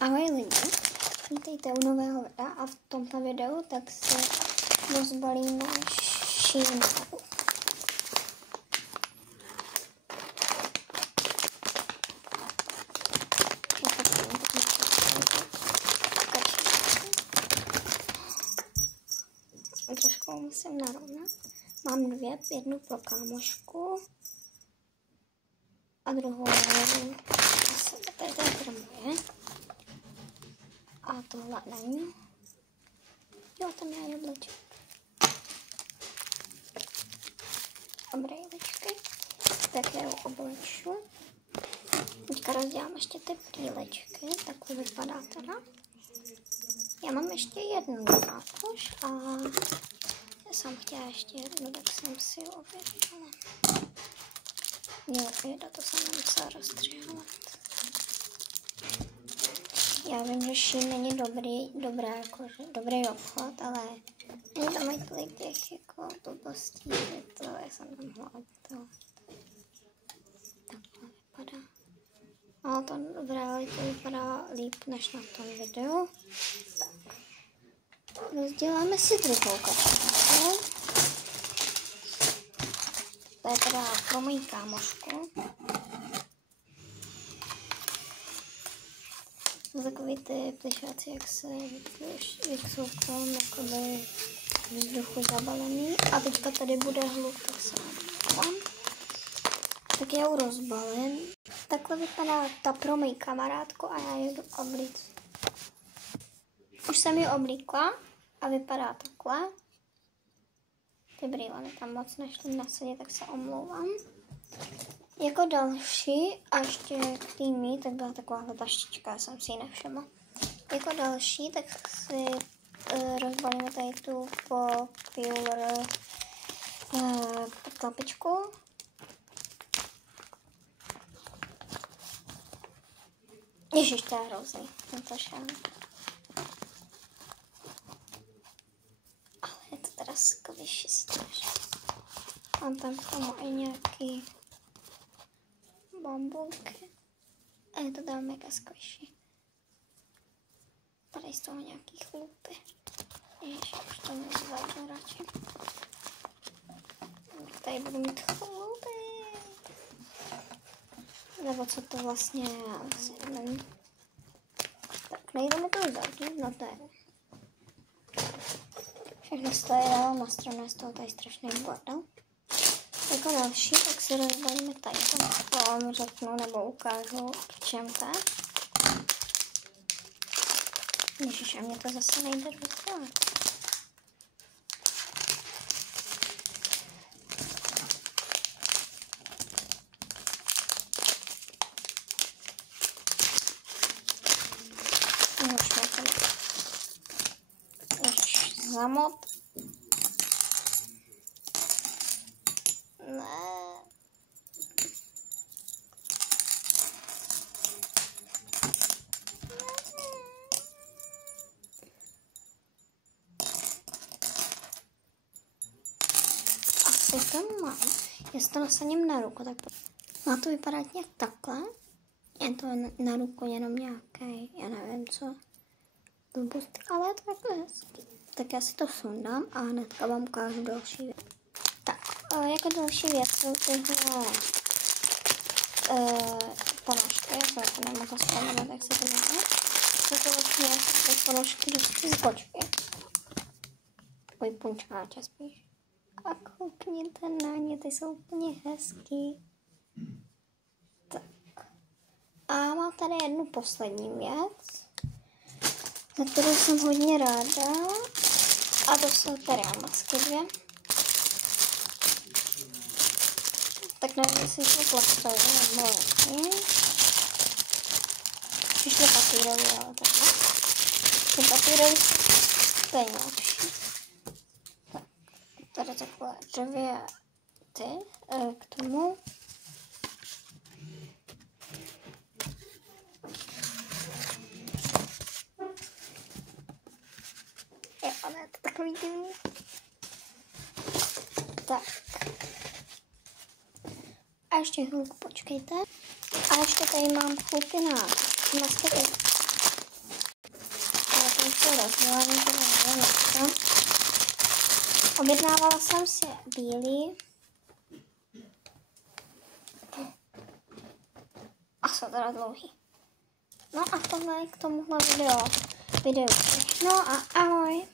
Ahoj lidi, vítejte u nového videa a v tomto videu tak si rozbalíme šímku. Trošku musím narovnat. Mám dvě, jednu pro kámošku a druhou tady to je pro moje. A tohle není. Jo, tam je jableček. A brýličky. Tak já ho obleču. Teďka rozdělám ještě ty brýlečky. Takhle vypadá teda. Já mám ještě jednu zákoš a já jsem chtěla ještě jednu, tak jsem si ji objednala. Jo, to jsem nemusela rozstřihovat. Já vím, že Shein není dobrý obchod, ale není tam mají tolik těch jako blbostí, že to já jsem tam mohla obdělat. Takhle vypadá. Ale to dobré, to vypadá líp než na tom videu. Tak. Rozděláme si druhou kačku. To je teda pro moji kámošku. Takový ty plišáci, jak jsou v tom jakoby vzduchu zabalený. A teďka tady bude hluk, tak se odvolám. Tak já ji rozbalím. Takhle vypadá ta pro moji kamarádku a já ji jdu oblíct. Už jsem ji oblíkla a vypadá takhle. Ty brýle mi tam moc nešly nasadit, tak se omlouvám. Jako další, a ještě k týmí, tak byla takováhle taštička, já jsem si ji nevšimla. Jako další, tak si rozbalíme tady tu Popular tlapičku. Ježiš, to je hrozný, tento šel. Ale je to teda skvělý strašně. Mám tam k tomu i nějaký bambulky. A je to tam mega squishy. Tady z toho nějaký chlupy. Ježiš, už to nezvládnu radši. Tady budu mít chlupy. Nebo co to vlastně je, já asi nevím. Tak, nejde mi to zavřít, no to je. Všechno z toho je dalo na stranu, je z toho tady strašný bordel. Jako další, tak si rozbalíme tady, to vám řeknu nebo ukážu, v čem to je. Ježiš, a mě to zase nejde rozdělat. Ježiš, zamot. Asi to mám. Já si to nasadím na ruku, tak má to vypadat nějak takhle. Je to na ruku jenom nějaký, já nevím co, blbost, ale je to takhle hezký. Tak já si to sundám a hnedka vám ukážu další věc. Tak, jako další věc jsou tyhle ponožky, já jsem to nemohla vzpomínat, jak se to jmenuje. Jsou to vlastně ty ponožky z kočky. Takový punčáče spíš. A koukněte na ně, ty jsou úplně hezký. Tak. A mám tady jednu poslední věc, za kterou jsem hodně ráda. A to jsou tady masky dvě. Tak nevím, jestli jsou plastové nebo jaký. Přišly papírový, ale takhle. Ty papírový jsou stejně lepší. Tady takové dvě ty k tomu. Je, ale je to takový divný. Tak. A ještě chvilku počkejte. A ještě tady mám chlupy na masky. rozbila, objednávala jsem si bílý. A jsou teda dlouhý. No a tohle je k tomuhle videu všechno a ahoj.